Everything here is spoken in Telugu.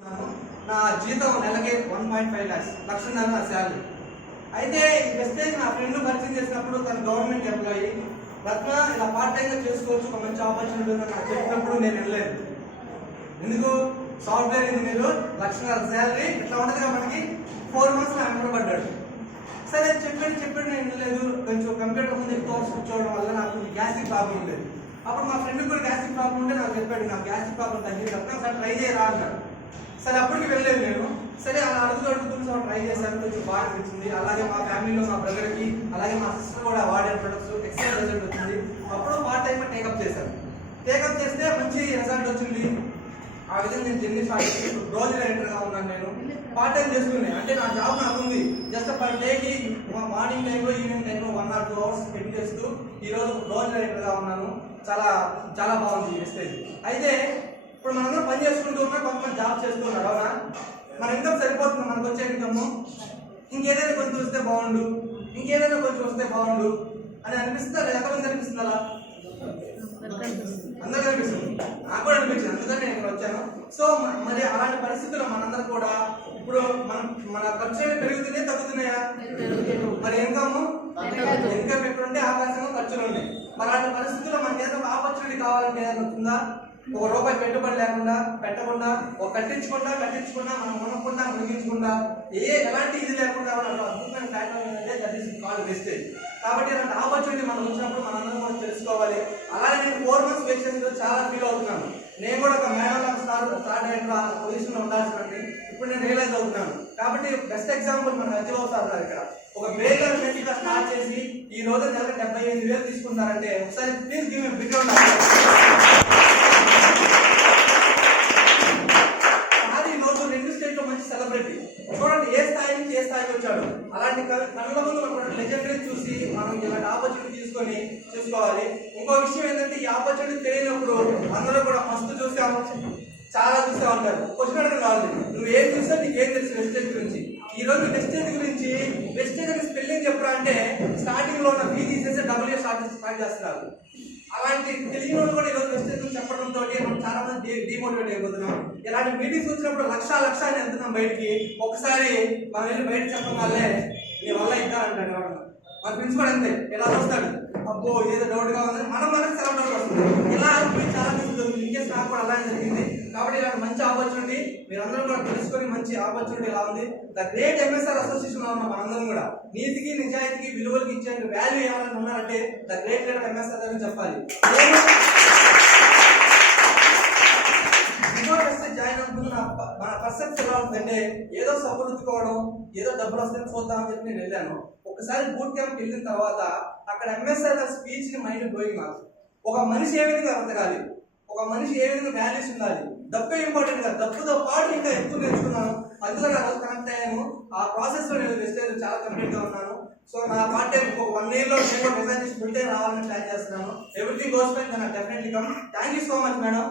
నా జీతం నెలకి 1.5 lakhs లక్షన్నర నా శాలరీ. అయితే ఈ వెస్టేజ్ నా ఫ్రెండ్ పరిచయం చేసినప్పుడు తన గవర్నమెంట్ ఎంప్లాయీ రత్న ఇలా పార్ట్ టైంగా చేసుకోవచ్చు, ఒక మంచి ఆపర్చునిటీ ఉందని నాకు చెప్పినప్పుడు నేను వెళ్ళలేదు. ఎందుకు? సాఫ్ట్వేర్ ఇంజనీర్ లక్షన్నర శాలరీ ఇట్లా ఉండదుగా మనకి 4 months నా వెంటబడ్డాడు. సరే చెప్పాడు నేను వెళ్ళలేదు. కొంచెం కంప్యూటర్ ముందు ఎక్కువ కూర్చోవడం వల్ల నాకు గ్యాస్ట్రిక్ ప్రాబ్లం ఉండేది. అప్పుడు మా ఫ్రెండ్కి కూడా గ్యాస్ట్రిక్ ప్రాబ్లం ఉంటే నాకు చెప్పాడు, నాకు గ్యాస్ట్రిక్ ప్రాబ్లం తగ్గింది రత్న ఒకసారి ట్రై చేయరా అన్నాడు. సరే అప్పటికి వెళ్ళలేదు నేను. సరే అలా అడుగుతూ ట్రై చేశాను, కొంచెం బాగా అనిపించింది. అలాగే మా ఫ్యామిలీలో మా బ్రదర్కి అలాగే మా సిస్టర్ కూడా వాడే ప్రొడక్ట్స్ ఎక్సలెంట్ రిజల్ట్ వచ్చింది. అప్పుడు పార్ట్ టైం టేకప్ చేశాను. టేకప్ చేస్తే మంచి రిజల్ట్ వచ్చింది. ఆ విధంగా నేను జర్నీ స్టార్ట్ చేసి రోజు రైటర్గా ఉన్నాను. నేను పార్ట్ టైం చేసుకున్నాను. అంటే నా జాబ్ నాకు ఉంది. జస్ట్ పర్ డేకి మార్నింగ్ టైంలో ఈవినింగ్ టైంలో 1 or 2 hours స్పెండ్ చేస్తూ ఈరోజు రోజు రైటర్గా ఉన్నాను. చాలా చాలా బాగుంది మెసేజ్. అయితే ఇప్పుడు మనందరం పని చేసుకుంటూ ఉన్నా, కొంతమంది జాబ్ చేస్తున్నారు. అవునా? మన ఇన్కమ్ సరిపోతుంది, మనకు వచ్చే ఇన్కమ్. ఇంకేదైనా కొంచెం వస్తే బాగుండు, ఇంకేదైనా కొంచెం వస్తే బాగుండు అని అనిపిస్తుందా? ఎంతమంది అనిపిస్తుంది? అలా అందరికీ అనిపిస్తుంది. నాకు కూడా అనిపించింది, అందుకని నేను ఇక్కడ వచ్చాను. సో మరి అలాంటి పరిస్థితుల్లో మనందరూ కూడా ఇప్పుడు మన ఖర్చులు పెరుగుతున్నాయా తగ్గుతున్నాయా? మరి ఇన్కమ్ ఎక్కడుంటే ఆకాశంగా ఖర్చులు ఉన్నాయి. మరి అలాంటి పరిస్థితుల్లో మనకి ఏదైనా ఆపర్చునిటీ కావాలంటే ఏదైనా వస్తుందా? ₹1 పెట్టుబడి లేకుండా పెట్టకుండా కట్టించకుండా మనం మునిగించకుండా ఎలాంటి ఇది లేకుండా అద్భుతమైన ప్లాట్ఫామ్ ఏంటంటే దట్ ఈస్ కాల్డ్ వెస్టేజ్. కాబట్టి ఇలాంటి ఆపర్చునిటీ మనం వచ్చినప్పుడు మనందరం కూడా తెలుసుకోవాలి. అలాగే నేను 4 months వెయిట్ చేసి చాలా ఫీల్ అవుతున్నాను. నేను కూడా ఒక మేడం స్టార్ట్ అయిన పొజిషన్లో ఉండాల్సిందండి. ఇప్పుడు నేను రియలైజ్ అవుతున్నాను. కాబట్టి బెస్ట్ ఎగ్జాంపుల్ మన అజ్జబాబు సార్ ఉన్నారు ఇక్కడ. ఒక బేగర్ మెట్రిక్గా స్టార్ట్ చేసి ఈ రోజు నెలకు 75,000 తీసుకుంటారంటే ఒకసారి please give me big round. Celebrity చూడండి, ఏ స్థాయి నుంచి ఏ స్థాయికి వచ్చాడు. అలాంటి కళ్ళ ముందు లెజెండరీ చూసి మనం ఇలాంటి ఆపర్చునిటీ తీసుకొని చూసుకోవాలి. ఇంకో విషయం ఏంటంటే ఈ ఆపర్చునిటీ తెలియనప్పుడు అందరూ కూడా మస్తు చూసాము, చాలా చూసా ఉంటారు. క్వశ్చన్ అడగడం కావాలి, నువ్వు ఏం చూసా, నీకు ఏం తెలుసు వెస్టేజ్ గురించి? ఈ రోజు వెస్టేజ్ గురించి వెస్టేజ్ అని స్పెల్లింగ్ చెప్పరా అంటే స్టార్టింగ్ లో ఉన్న బీ తీసేసి డబ్ల్యూ స్టార్ట్ చేస్తున్నారు. అలాంటి తెలియని వాళ్ళు కూడా ఈరోజు వెస్టేజ్ గురించి చెప్పడంతో మనం చాలా మంది డిమోటివేట్ అయిపోతున్నాం. ఇలాంటి మీటింగ్స్ వచ్చినప్పుడు లక్ష అని వెళ్తున్నాం బయటికి. ఒకసారి మనం వెళ్ళి బయట చెప్పడం వల్లే నీ వల్ల ఇద్దానంటాడు ఎవరన్నా. మన ఫ్రెండ్స్ కూడా అంతే, ఇలా వస్తాడు, అబ్బో ఏదో డౌట్గా ఉందని మనకు సెలవు డౌట్ వస్తుంది. ఇలా అయిపోయి చాలా జరుగుతుంది. ఇంకేస్ నాకు కూడా అలానే జరిగింది. కాబట్టి ఇలాంటి మంచి ఆపర్చునిటీ మీరందరూ కూడా తెలుసుకొని మంచి ఆపర్చునిటీ ఇలా ఉంది. ద గ్రేట్ ఎంఎస్ఆర్ అసోసియేషన్ లో ఉన్న మనందరం కూడా నీతికి నిజాయితీకి విలువలకి ఇచ్చే వాల్యూ ఏమైనా ఉన్నారంటే ద గ్రేట్ లీడర్ ఎంఎస్ఆర్ అని చెప్పాలి. జాయిన్ అవుతుంది మన పర్సెప్షన్ ఎలా ఉంటుందంటే ఏదో సవృద్ధుకోవడం, ఏదో డబ్బులు వస్తే చూద్దామని చెప్పి నేను వెళ్ళాను. ఒకసారి బూట్ క్యాంప్ వెళ్ళిన తర్వాత అక్కడ ఎంఎస్ఆర్ స్పీచ్ ని మైండ్ బ్లోయింగ్. నాకు ఒక మనిషి ఏ విధంగా బ్రతకాలి, ఒక మనిషి ఏ విధంగా వాల్యూస్ ఉండాలి, డబ్బే ఇంపార్టెంట్ కాదు, డబ్బుతో పాటు ఇంకా ఎక్కువ నేర్చుకున్నాను. అందులో నా రోజు కనెక్ట్ అయ్యాను. ఆ ప్రాసెస్ లో నేను వెస్టేజ్ చాలా కంప్లీట్ గా ఉన్నాను. సో నా పార్ట్ టైం ఒక 1 year లో నేను కూడా రిజైన్ చేసి బిల్టే రావాలని ప్లాన్ చేస్తున్నాను. Everything goes fine, definitely come. Thank you so much madam.